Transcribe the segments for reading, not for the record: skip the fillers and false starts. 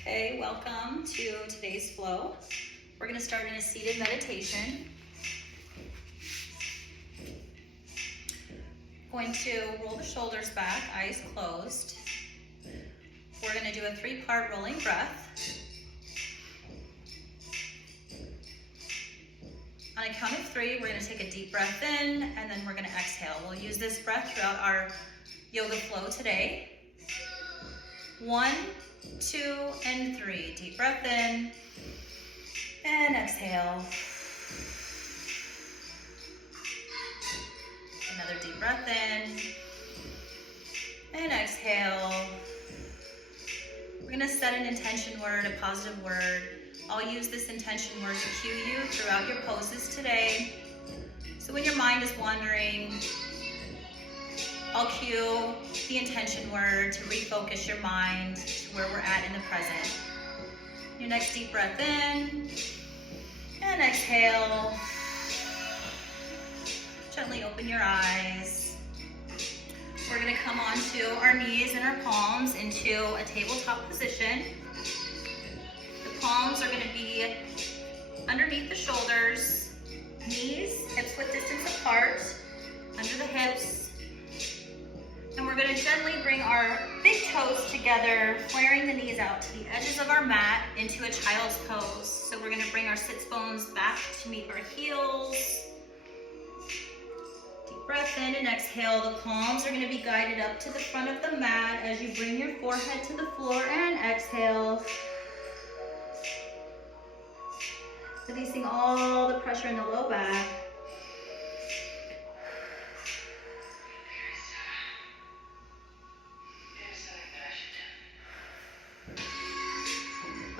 Okay, welcome to today's flow. We're going to start in a seated meditation. Going to roll the shoulders back, eyes closed. We're going to do a 3-part rolling breath. On a count of 3, we're going to take a deep breath in, and then we're going to exhale. We'll use this breath throughout our yoga flow today. 1, 2, and 3. Deep breath in, and exhale. Another deep breath in, and exhale. We're going to set an intention word, a positive word. I'll use this intention word to cue you throughout your poses today. So when your mind is wandering, I'll cue the intention word to refocus your mind to where we're at in the present. Your next deep breath in, and exhale. Gently open your eyes. We're going to come onto our knees and our palms into a tabletop position. The palms are going to be underneath the shoulders, knees, hips width distance apart, under the hips. And we're going to gently bring our big toes together, flaring the knees out to the edges of our mat into a child's pose. So we're going to bring our sits bones back to meet our heels. Deep breath in and exhale. The palms are going to be guided up to the front of the mat as you bring your forehead to the floor and exhale. Releasing all the pressure in the low back.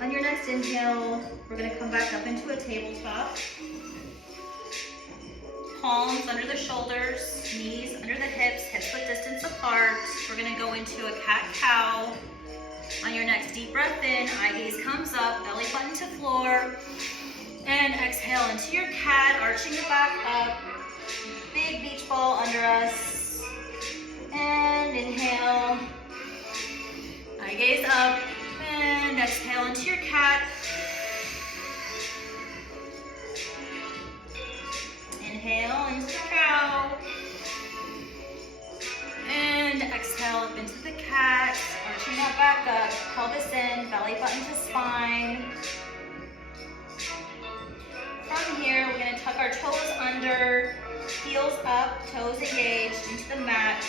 On your next inhale, we're going to come back up into a tabletop. Palms under the shoulders, knees under the hips, hips width distance apart. We're going to go into a cat-cow. On your next deep breath in, eye gaze comes up, belly button to floor. And exhale into your cat, arching your back up. Big beach ball under us. And inhale. Eye gaze up. And exhale into your cat. Inhale into the cow. And exhale up into the cat. Arching that back up. Pelvis in, belly button to spine. From here, we're going to tuck our toes under, heels up, toes engaged into the mat.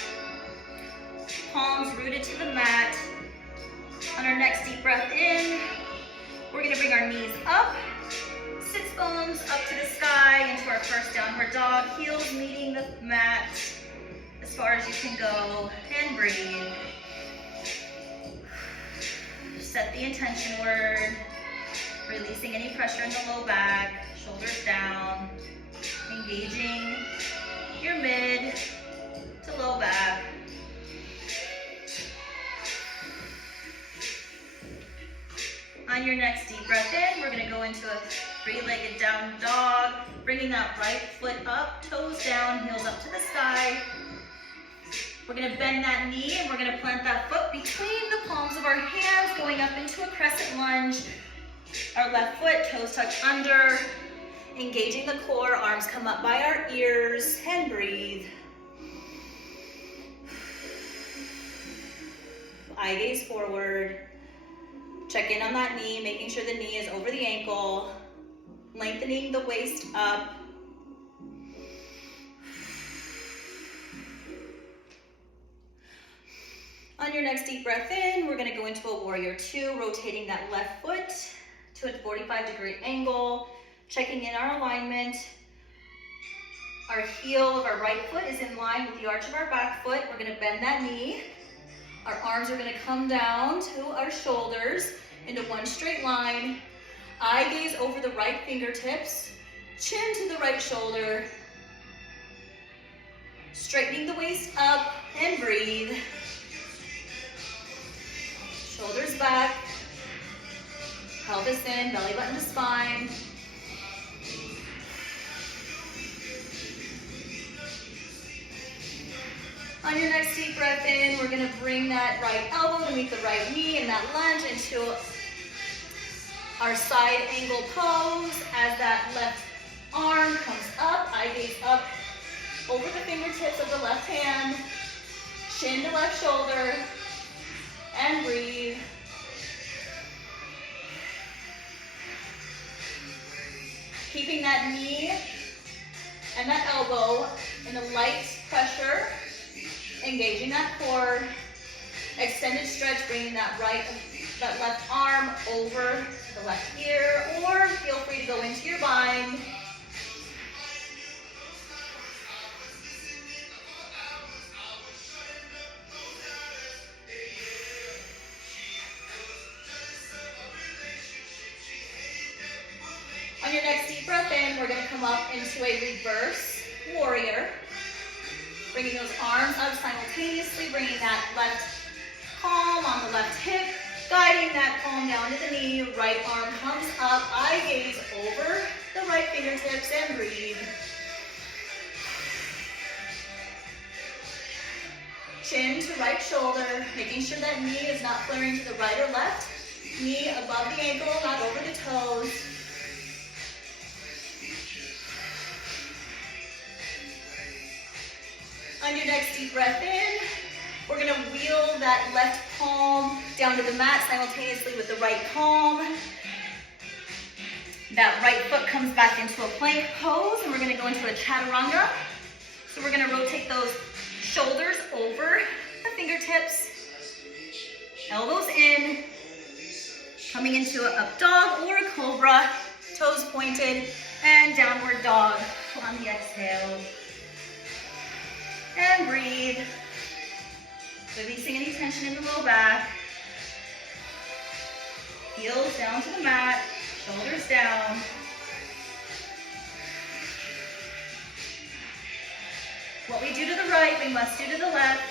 Palms rooted to the mat. On our next deep breath in, we're going to bring our knees up, sits bones up to the sky into our first downward dog, heels meeting the mat as far as you can go, and breathe. Set the intention word, releasing any pressure in the low back, shoulders down, engaging your mid to low back. On your next deep breath in, we're going to go into a 3-legged down dog, bringing that right foot up, toes down, heels up to the sky. We're going to bend that knee and we're going to plant that foot between the palms of our hands, going up into a crescent lunge. Our left foot, toes tucked under, engaging the core, arms come up by our ears, and breathe. Eye gaze forward. Check in on that knee, making sure the knee is over the ankle, lengthening the waist up. On your next deep breath in, we're going to go into a warrior 2, rotating that left foot to a 45-degree angle, checking in our alignment. Our heel of our right foot is in line with the arch of our back foot. We're going to bend that knee. Our arms are going to come down to our shoulders into one straight line. Eye gaze over the right fingertips, chin to the right shoulder. Straightening the waist up and breathe. Shoulders back, pelvis in, belly button to spine. On your next deep breath in, we're gonna bring that right elbow to meet the right knee and that lunge into our side angle pose as that left arm comes up, eye gaze up over the fingertips of the left hand, chin to left shoulder, and breathe. Keeping that knee and that elbow in a light pressure, engaging that core. Extended stretch, bringing that left arm over the left ear, or feel free to go into your bind. On your next deep breath in, we're going to come up into a reverse warrior. Bringing those arms up simultaneously, bringing that left palm on the left hip, guiding that palm down to the knee, right arm comes up, eye gaze over the right fingertips, and breathe. Chin to right shoulder, making sure that knee is not flaring to the right or left. Knee above the ankle, not over the toes. On your next deep breath in, we're going to wheel that left palm down to the mat simultaneously with the right palm. That right foot comes back into a plank pose, and we're going to go into a chaturanga. So we're going to rotate those shoulders over the fingertips, elbows in, coming into an up dog or a cobra, toes pointed, and downward dog on the exhale. And breathe. Releasing any tension in the low back. Heels down to the mat, shoulders down. What we do to the right, we must do to the left.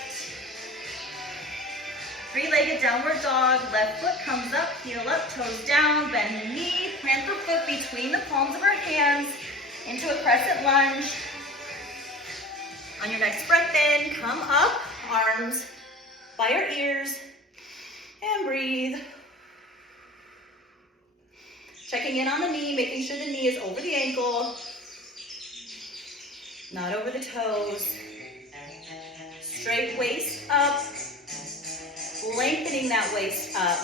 Three-legged downward dog, left foot comes up, heel up, toes down, bend the knee, plant the foot between the palms of our hands into a crescent lunge. On your next breath in, come up, arms by our ears, and breathe. Checking in on the knee, making sure the knee is over the ankle, not over the toes. Straight waist up, lengthening that waist up.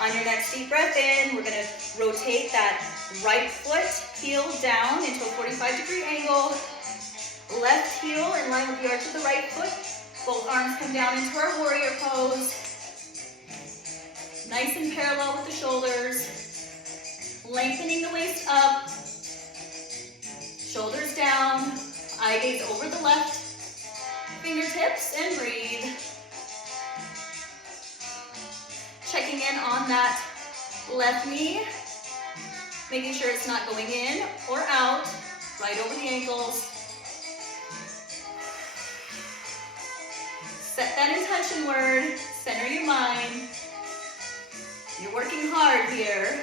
On your next deep breath in, we're gonna rotate that right foot, heel down into a 45-degree angle. Left heel in line with the arch of the right foot. Both arms come down into our warrior pose. Nice and parallel with the shoulders. Lengthening the waist up. Shoulders down. Eye gaze over the left fingertips, and breathe. Checking in on that left knee. Making sure it's not going in or out. Right over the ankles. Set that intention word, center your mind. You're working hard here.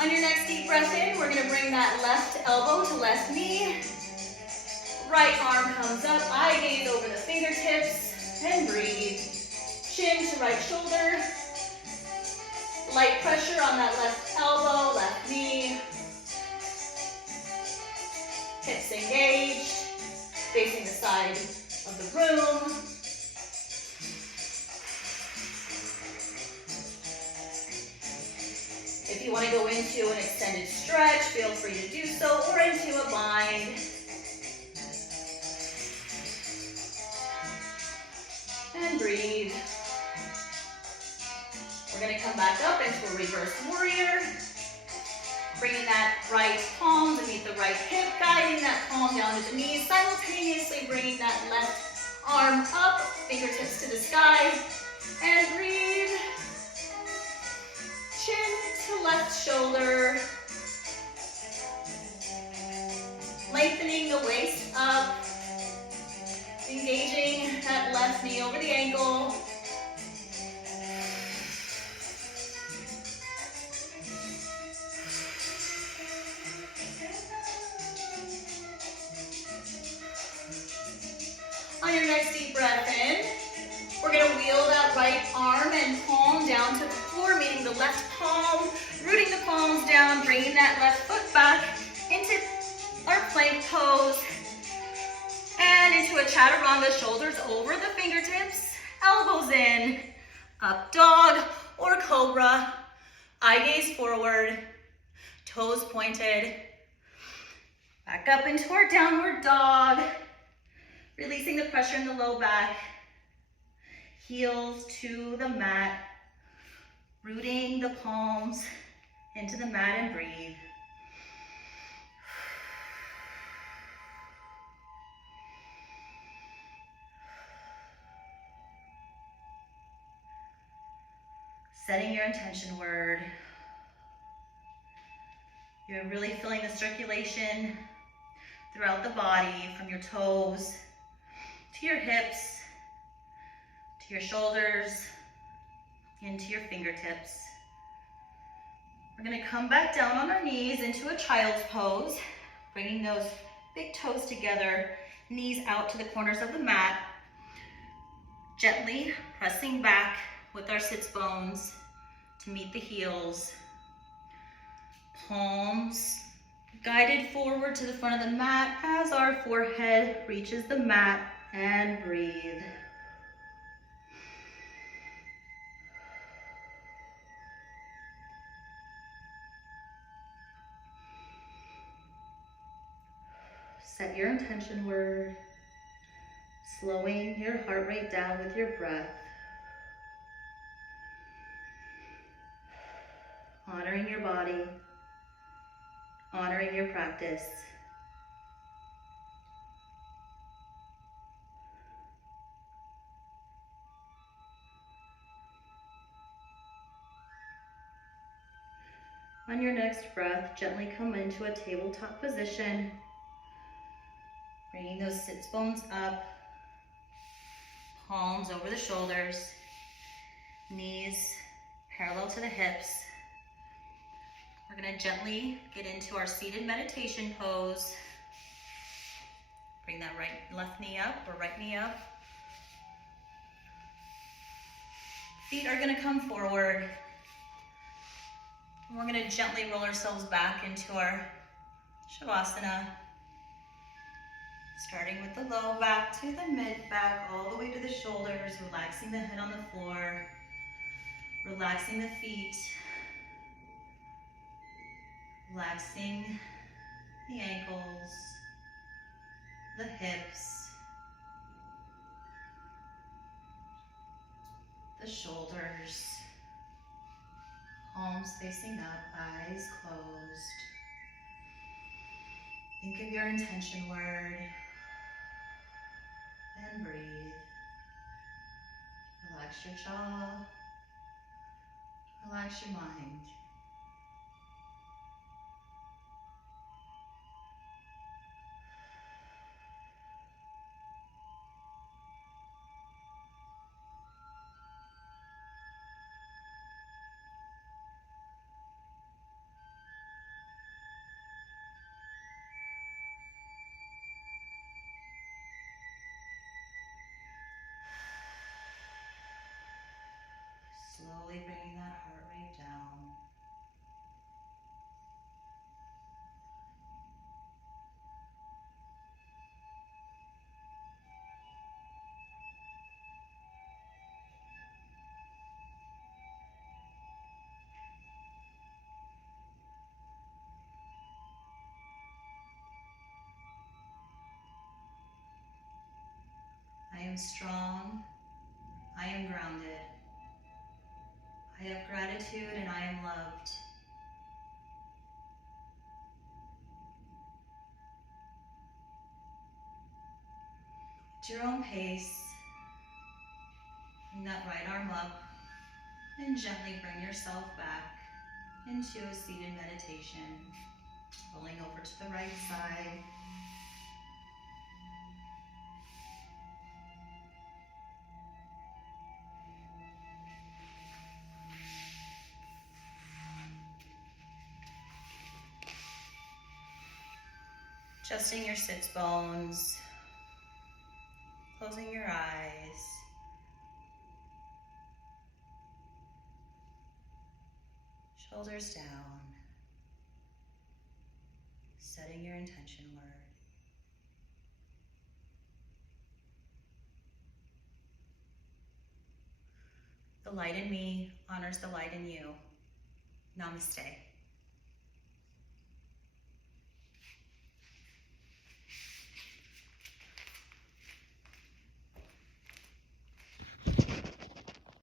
On your next deep breath in, we're gonna bring that left elbow to left knee. Right arm comes up, eye gaze over the fingertips, and breathe. Chin to right shoulder. Light pressure on that left elbow, left knee. Hips engaged, facing the side of the room. If you want to go into an extended stretch, feel free to do so, or into a bind. And breathe. We're going to come back up into a reverse warrior. Bringing that right palm to meet the right hip, guiding that palm down to the knees, simultaneously bringing that left arm up, fingertips to the sky, and breathe. Chin to left shoulder. Lengthening the waist up, engaging that left knee over the ankle. gonna wheel that right arm and palm down to the floor, meeting the left palm, rooting the palms down, bringing that left foot back into our plank pose. And into a chaturanga, shoulders over the fingertips, elbows in, up dog or cobra, eye gaze forward, toes pointed. Back up into our downward dog, releasing the pressure in the low back, heels to the mat, rooting the palms into the mat and breathe. Setting your intention word. You're really feeling the circulation throughout the body, from your toes to your hips, to your shoulders, into your fingertips. We're gonna come back down on our knees into a child's pose, bringing those big toes together, knees out to the corners of the mat, gently pressing back with our sits bones to meet the heels. Palms guided forward to the front of the mat as our forehead reaches the mat, and breathe. Set your intention word, slowing your heart rate down with your breath. Honoring your body, honoring your practice. On your next breath, gently come into a tabletop position, bringing those sits bones up, palms over the shoulders, knees parallel to the hips. We're going to gently get into our seated meditation pose. Bring that left knee up or right knee up. Feet are going to come forward. And we're going to gently roll ourselves back into our Shavasana. Starting with the low back to the mid back, all the way to the shoulders, relaxing the head on the floor, relaxing the feet, relaxing the ankles, the hips, the shoulders, palms facing up, eyes closed. Think of your intention word and breathe. Relax your jaw, relax your mind. Slowly bringing that heart rate down. I am strong. I am grounded. I have gratitude and I am loved. At your own pace, bring that right arm up and gently bring yourself back into a seated meditation. Rolling over to the right side. Adjusting your sits bones, closing your eyes, Shoulders down. Setting your intention word. The light in me honors the light in you. Namaste.